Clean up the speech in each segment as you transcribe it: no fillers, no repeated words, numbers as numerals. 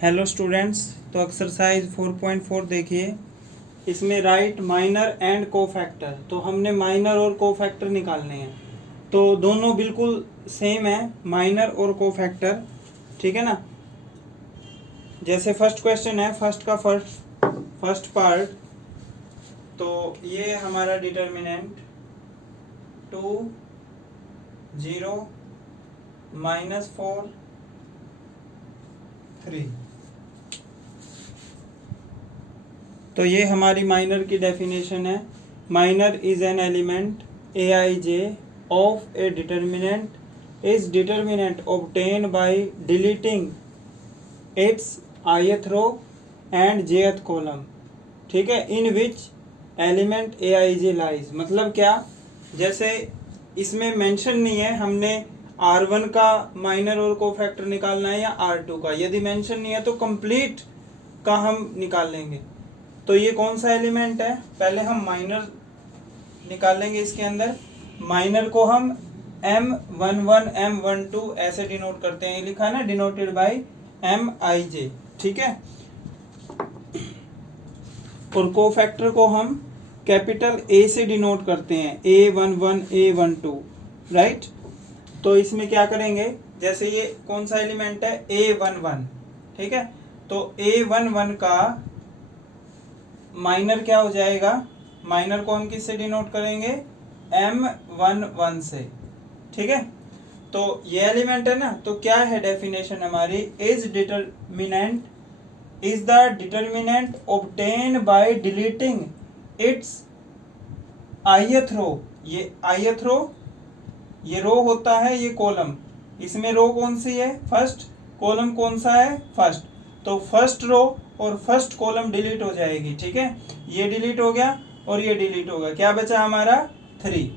Hello students, तो exercise 4.4 देखिए। इसमें राइट माइनर एंड कोफैक्टर। तो हमने माइनर और कोफैक्टर निकालने हैं। तो दोनों बिल्कुल सेम है, माइनर और कोफैक्टर, ठीक है ना। जैसे फर्स्ट क्वेश्चन है, फर्स्ट पार्ट। तो ये हमारा डिटर्मिनेंट 2 0 -4 3। तो ये हमारी माइनर की डेफिनेशन है। Minor is an element Aij of A determinant is determinant obtained by deleting its ith row and jth column, ठीक है, इन विच एलिमेंट Aij लाइज। मतलब क्या, जैसे इसमें मेंशन नहीं है हमने R1 का माइनर और कोफैक्टर निकालना है या R2 का। यदि मेंशन नहीं है तो कंप्लीट का हम निकाल लेंगे। तो ये कौन सा एलिमेंट है, पहले हम माइनर निकालेंगे। इसके अंदर माइनर को हम M11 M12 ऐसे डिनोट करते हैं, लिखा है ना, डिनोटेड बाय Mij, ठीक है। और कोफैक्टर को हम कैपिटल A से डिनोट करते हैं, A11 A12, राइट। तो इसमें क्या करेंगे, जैसे ये कौन सा एलिमेंट है, A11, ठीक है। तो A11 का माइनर क्या हो जाएगा, माइनर को हम किससे डिनोट करेंगे, M11 से, ठीक है। तो ये एलिमेंट है ना, तो क्या है डेफिनेशन हमारी, is determinant is the determinant obtained by deleting its ith row. ये ith रो, ये रो होता है, ये कॉलम। इसमें रो कौन सी है, फर्स्ट। कॉलम कौन सा है, फर्स्ट। तो फर्स्ट रो और फर्स्ट कॉलम डिलीट हो जाएगी, ठीक है। ये डिलीट हो गया और ये डिलीट होगा, क्या बचा हमारा 3,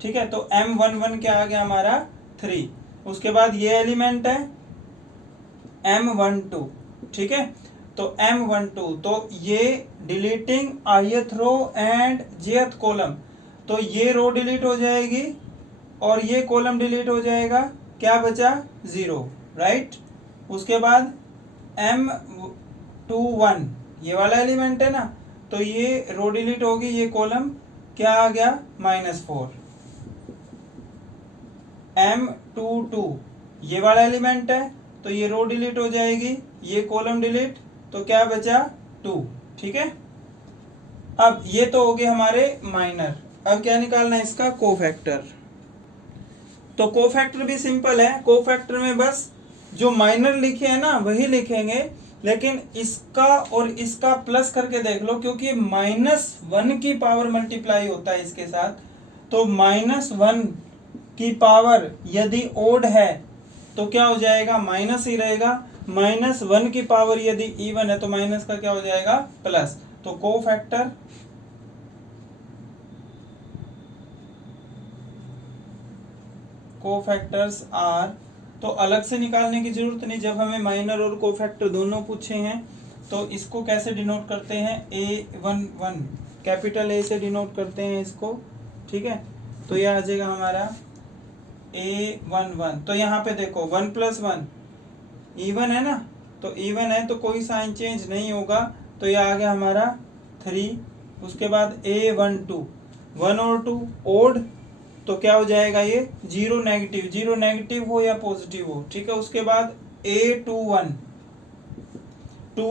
ठीक है। तो M11 क्या आ गया हमारा 3। उसके बाद ये एलिमेंट है M12, ठीक है। तो M12, तो ये deleting ith row and jth column. तो ये रो डिलीट हो जाएगी और ये कॉलम डिलीट हो जाएगा, क्या बचा 0, राइट। उसके बाद M21 ये वाला एलिमेंट है ना, तो ये रो डिलीट होगी, ये कॉलम क्या आ गया -4। M22 ये वाला एलिमेंट है, तो ये रो डिलीट हो जाएगी, ये कॉलम डिलीट, तो क्या बचा 2, ठीक है। अब ये तो हो गए हमारे माइनर। अब क्या निकालना है, इसका कोफैक्टर। तो कोफैक्टर भी सिंपल है। कोफैक्टर में बस जो माइनर लिखे हैं ना वही लिखेंगे, लेकिन इसका और इसका प्लस करके देख लो, क्योंकि -1 की पावर मल्टीप्लाई होता है इसके साथ। तो -1 की पावर यदि ओड है तो क्या हो जाएगा, माइनस ही रहेगा। -1 की पावर यदि इवन है तो माइनस का क्या हो जाएगा, प्लस। तो कोफैक्टर कोफैक्टर्स आर, तो अलग से निकालने की जरूरत नहीं। जब हमें माइनर और कोफैक्टर दोनों पूछे हैं तो इसको कैसे डिनोट करते हैं, A11 कैपिटल A से डिनोट करते हैं इसको, ठीक है। तो यह आ जाएगा हमारा A11। तो यहाँ पे देखो 1 + 1 इवन है ना, तो इवन है तो कोई साइन चेंज नहीं होगा, तो यह आ गया हमारा 3। उसके बाद A12 1 और 2 ओड, तो क्या हो जाएगा ये 0 नेगेटिव, 0 नेगेटिव हो या पॉजिटिव हो, ठीक है। उसके बाद A21 2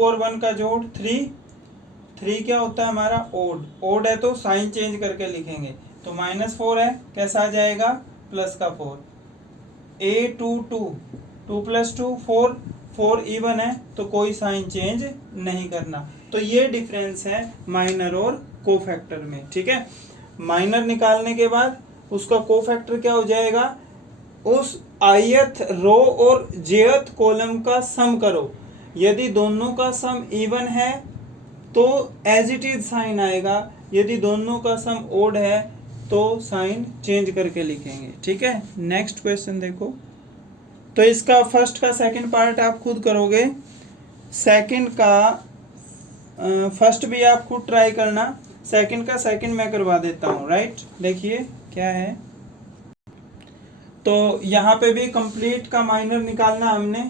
और 1 का जोड़ 3 क्या होता है हमारा ओड, ओड है तो साइन चेंज करके लिखेंगे। तो -4 है, कैसा आ जाएगा, प्लस का 4। A22 2 + 2 4 इवन है तो कोई साइन चेंज नहीं करना। तो ये डिफरेंस है माइनर और कोफैक्टर में, ठीक है। माइनर निकालने के बाद उसका कोफैक्टर क्या हो जाएगा, उस ith रो और jth कॉलम का सम करो। यदि दोनों का सम इवन है तो एज इट इज साइन आएगा, यदि दोनों का सम ओड है तो साइन चेंज करके लिखेंगे, ठीक है। नेक्स्ट क्वेश्चन देखो। तो इसका फर्स्ट का सेकंड पार्ट आप खुद करोगे, सेकंड का फर्स्ट भी आप खुद ट्राई करना, सेकंड का सेकंड मैं करवा देता हूँ, राइट। देखिए क्या है, तो यहाँ पे भी कंप्लीट का माइनर निकालना हमने।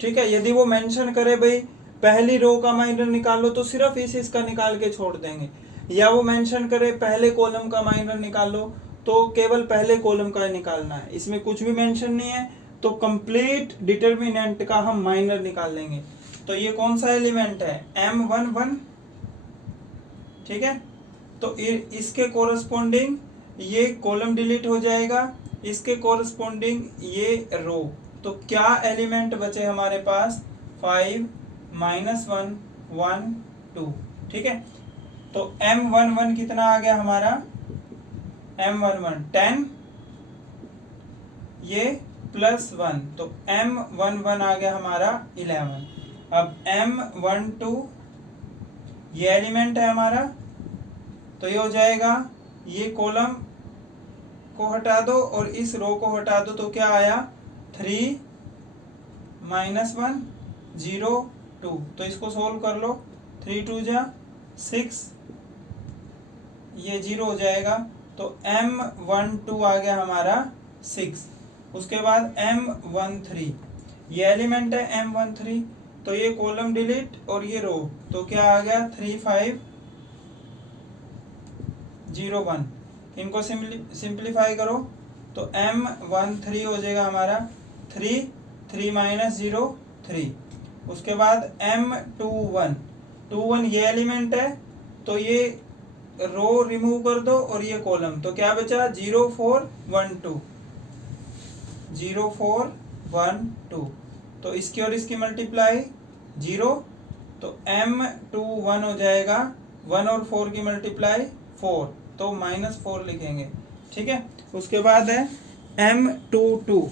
ठीक है। यदि वो मेंशन करे भाई पहली रो का माइनर निकाल लो तो सिर्फ इसका निकाल के छोड़ देंगे, या वो मेंशन करे पहले कॉलम का माइनर निकाल लो तो केवल पहले कॉलम का निकालना है, इसमें कुछ भी मेंशन नहीं है तो कंप्लीट डिटर्मिनेंट का हम माइनर निकाल लेंगे। तो ये कौन सा एलिमेंट है, M11, ठीक है। तो इसके कोरस्पोंडिंग ये कॉलम डिलीट हो जाएगा, इसके कोरस्पोंडिंग ये रो। तो क्या एलिमेंट बचे हमारे पास, 5 -1 1 2, ठीक है। तो M11 कितना आ गया हमारा, M11 10, ये +1 तो M11 आ गया हमारा 11। अब M12 ये एलिमेंट है हमारा, तो ये हो जाएगा, ये कॉलम को हटा दो और इस रो को हटा दो तो क्या आया 3 -1 0 2। तो इसको सोल्व कर लो, 3 2 जा 6, ये 0 हो जाएगा। तो M12 आ गया हमारा 6। उसके बाद M13 ये एलिमेंट है M13, तो ये कॉलम डिलीट और ये रो, तो क्या आ गया 3 5 0 1। इनको सिंप्लीफाई करो तो M13 हो जाएगा हमारा 3 3 -0 3। उसके बाद M21 ये एलिमेंट है, तो ये रो रिमूव कर दो और ये कॉलम, तो क्या बचा 0 4 1 2 0 4 1 2। तो इसकी और इसकी मल्टीप्लाई 0, तो M21 हो जाएगा 1 और 4 की मल्टीप्लाई 4, तो -4 लिखेंगे, ठीक है। उसके बाद है M22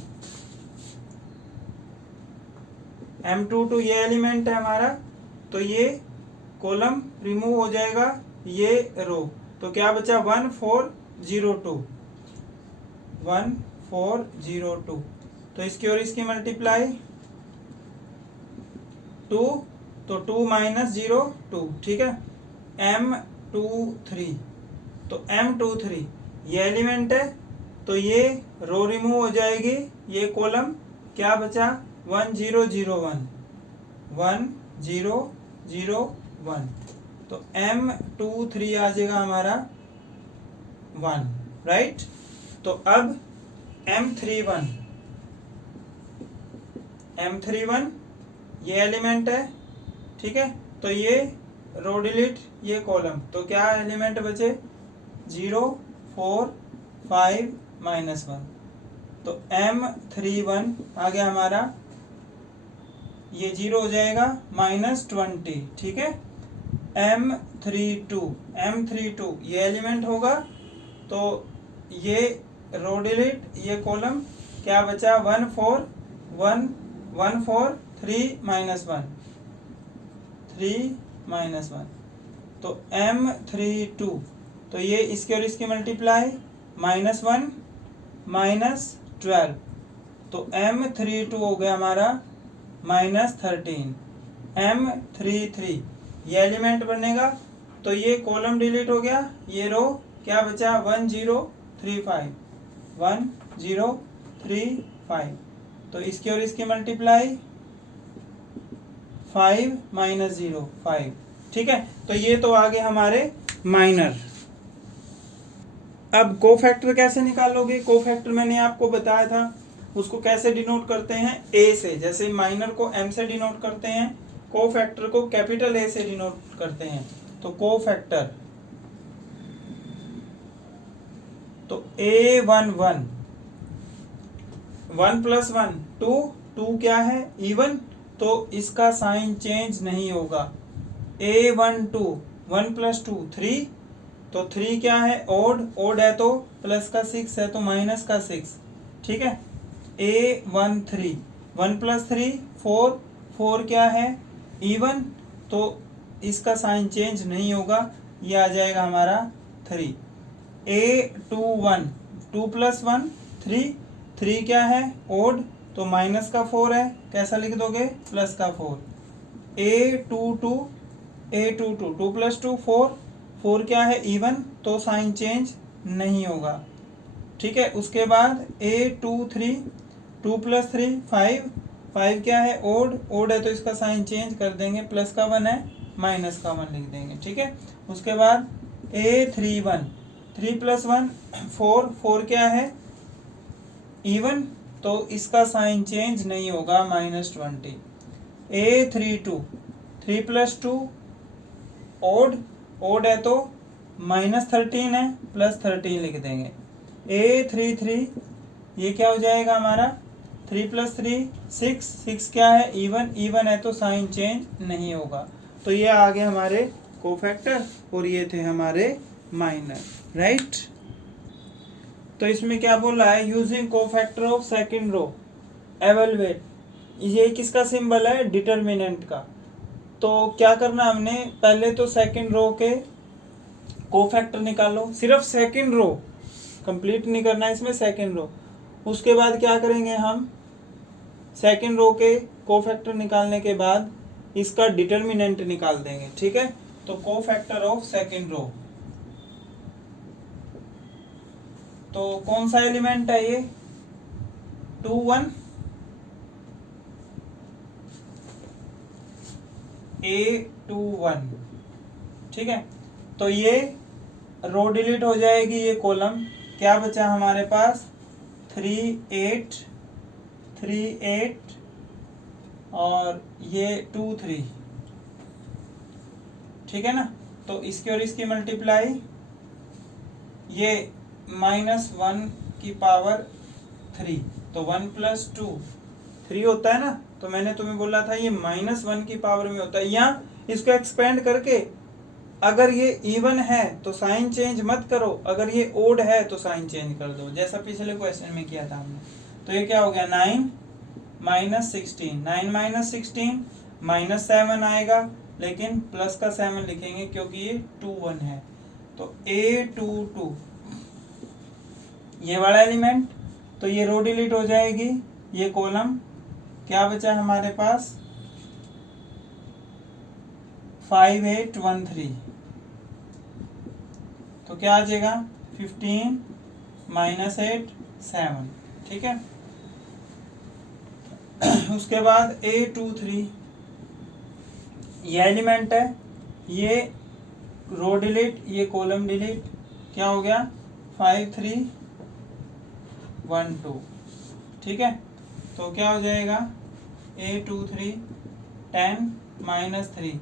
ये एलिमेंट है हमारा, तो ये कॉलम रिमूव हो जाएगा, ये रो, तो क्या बचा 1 4 0 2 1 4 0 2। तो इसकी और इसकी मल्टीप्लाई 2, तो 2 -0 2, ठीक है। M23 तो M23 ये एलिमेंट है, तो ये रो रिमूव हो जाएगी, ये कॉलम क्या बचा 1 0 0 1 1 0 0 1। तो M23 आ जाएगा हमारा 1, राइट। तो अब M31 ये एलिमेंट है, ठीक है। तो ये रो डिलीट ये कॉलम, तो क्या एलिमेंट बचे 0 4 5 -1। तो M31 आ गया हमारा, ये 0 हो जाएगा -20, ठीक है। M32 ये एलिमेंट होगा, तो ये रो डिलीट ये कॉलम, क्या बचा 1 4 1 1 4 3 -1 3 -1। तो M32 तो ये इसके और इसकी मल्टीप्लाई -1 -12, तो M32 हो गया हमारा -13। M33 ये एलिमेंट बनेगा, तो ये कॉलम डिलीट हो गया, ये रो क्या बचा 1 0 3 5 1 0 3 5। तो इसकी और इसकी मल्टीप्लाई 5 -0 5, ठीक है। तो ये तो आगे हमारे माइनर। अब कोफैक्टर कैसे निकालोगे, कोफैक्टर मैंने आपको बताया था, उसको कैसे डिनोट करते हैं ए से, जैसे माइनर को M से डिनोट करते हैं, कोफैक्टर को कैपिटल A से डिनोट करते हैं। तो कोफैक्टर, तो A11 1 + 1 2 2 क्या है इवन, तो इसका साइन चेंज नहीं होगा। A12 1 + 2 3, तो 3 क्या है ओड है, तो प्लस का 6 है तो माइनस का 6, ठीक है। A13 1 + 3 4 4 क्या है इवन, तो इसका साइन चेंज नहीं होगा, ये आ जाएगा हमारा 3। A21 2 + 1 3 3 क्या है ओड, तो माइनस का 4 है, कैसा लिख दोगे प्लस का 4। A22 2 + 2 4 4 क्या है इवन, तो साइन चेंज नहीं होगा, ठीक है। उसके बाद A23 2 + 3 5 5 क्या है, ओड, ओड है तो इसका साइन चेंज कर देंगे, प्लस का 1 है माइनस का 1 लिख देंगे, ठीक है। उसके बाद A31, 3 + 1 4, 4 क्या है, इवन, तो इसका साइन चेंज नहीं होगा, -20। A32, 3 + 2 ओड, ओड है तो -13 है, +13 लिख देंगे। A33 ये क्या हो जाएगा हमारा, 3 + 3 6, 6 क्या है, इवन, इवन है तो साइन चेंज नहीं होगा। तो ये आ गए हमारे कोफैक्टर और ये थे हमारे माइनर, राइट। तो इसमें क्या बोल रहा है, using cofactor of second row evaluate, ये किसका सिंबल है, डिटर्मिनेंट का। तो क्या करना हमने, पहले तो सेकंड रो के कोफैक्टर निकालो, सिर्फ सेकंड रो, कंप्लीट नहीं करना है इसमें, सेकंड रो। उसके बाद क्या करेंगे हम, सेकंड रो के कोफैक्टर निकालने के बाद इसका डिटर्मिनेंट निकाल देंगे, ठीक है। तो कोफैक्टर ऑफ सेकंड रो, तो कौन सा एलिमेंट है ये, 2 1, A21, ठीक है। तो ये रो डिलीट हो जाएगी, ये कॉलम, क्या बचा हमारे पास, 3 8 3 8 और ये 2 3, ठीक है ना। तो इसकी और इसकी मल्टीप्लाई, ये -1 की पावर 3, तो 1 + 2 3 होता है ना। तो मैंने तुम्हें बोला था ये -1 की पावर में होता है। यहाँ इसको एक्सपेंड करके, अगर ये इवन है तो साइन चेंज मत करो, अगर ये ओड है तो साइन चेंज कर दो, जैसा पिछले क्वेश्चन में किया था हमने। तो ये क्या हो गया, 9 - 16, 9 - 16 -7 आएगा, लेकिन प्लस का 7 लिखेंगे क्योंकि ये 2 1 है। तो A22 ये वाला एलिमेंट, तो ये रो डिलीट हो जाएगी, ये कॉलम, क्या बचा हमारे पास, 5 8 1 3, तो क्या आ जाएगा, 15 -8 7, ठीक है। उसके बाद A23 ये एलिमेंट है, ये रो डिलीट, ये कॉलम डिलीट, क्या हो गया, 5 3 1 2, ठीक है। तो क्या हो जाएगा, A23 10 -3,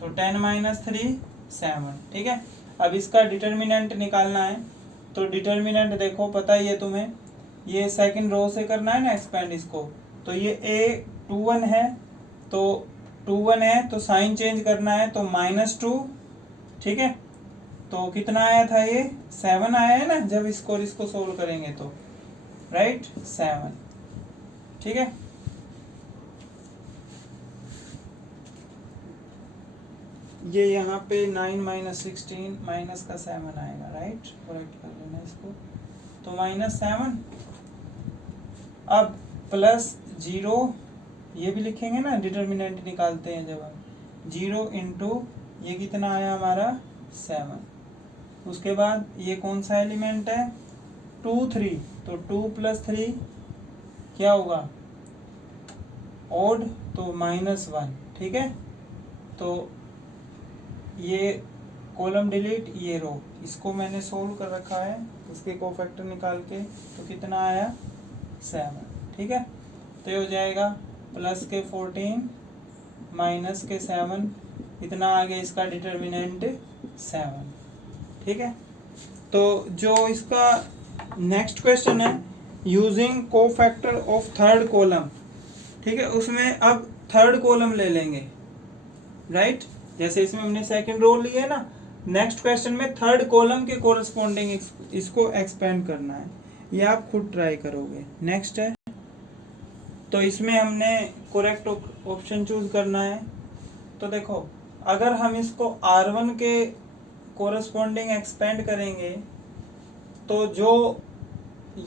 तो 10 - 3 7, ठीक है। अब इसका डिटर्मिनेंट निकालना है, तो डिटर्मिनेंट देखो पता ही है तुम्हें, ये सेकंड रो से करना है ना एक्सपेंड इसको। तो ये A21 है, तो 21 है तो साइन चेंज करना है, तो -2, ठीक है। तो कितना आया था, ये 7 आया है ना, जब इसको सोल्व करेंगे तो, राइट, 7, ठीक है। ये यहाँ पे 9 - 16 माइनस का 7 आएगा, राइट, करेक्ट कर लेना इसको। तो -7, अब +0, ये भी लिखेंगे ना, डिटर्मिनेंट निकालते हैं जब हम, 0 × ये कितना आया हमारा, 7। उसके बाद ये कौन सा एलिमेंट है, 2 3, तो 2 + 3 क्या होगा, ओड, तो -1, ठीक है। तो ये कॉलम डिलीट, ये रो, इसको मैंने सोल्व कर रखा है, इसके कोफैक्टर निकाल के, तो कितना आया, 7, ठीक है। तो ये हो जाएगा प्लस के 14 माइनस के 7, इतना आ गया इसका डिटर्मिनेंट 7, ठीक है। तो जो इसका नेक्स्ट क्वेश्चन है, using cofactor of third column, ठीक है, उसमें अब थर्ड कॉलम ले लेंगे, राइट। जैसे इसमें हमने सेकंड रो ली है ना, नेक्स्ट क्वेश्चन में थर्ड कॉलम के कोरस्पॉन्डिंग इसको एक्सपेंड करना है, ये आप खुद ट्राई करोगे। नेक्स्ट है, तो इसमें हमने करेक्ट ऑप्शन चूज करना है। तो देखो, अगर हम इसको R1 के कोरस्पॉन्डिंग एक्सपेंड करेंगे, तो जो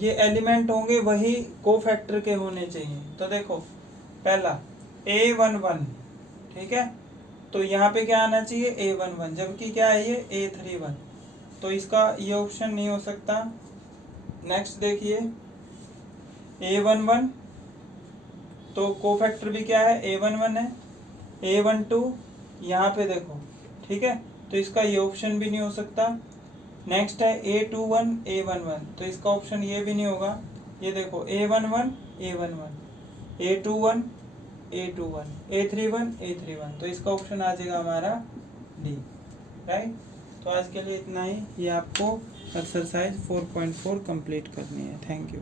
ये एलिमेंट होंगे वही कोफैक्टर के होने चाहिए। तो देखो, पहला A11, ठीक है, तो यहाँ पे क्या आना चाहिए, A11, जबकि क्या है ये A31, तो इसका ये ऑप्शन नहीं हो सकता। नेक्स्ट देखिए, A11, तो कोफैक्टर भी क्या है, A11 है, A12 यहाँ पे देखो, ठीक है, तो इसका ये ऑप्शन भी नहीं हो सकता। नेक्स्ट है A21 A11, तो इसका ऑप्शन ये भी नहीं होगा। ये देखो A11 A11, A21 A21, A31 A31, तो इसका ऑप्शन आ जाएगा हमारा डी। राइट, तो आज के लिए इतना ही। ये आपको एक्सरसाइज 4.4 कंप्लीट करनी है। Thank you.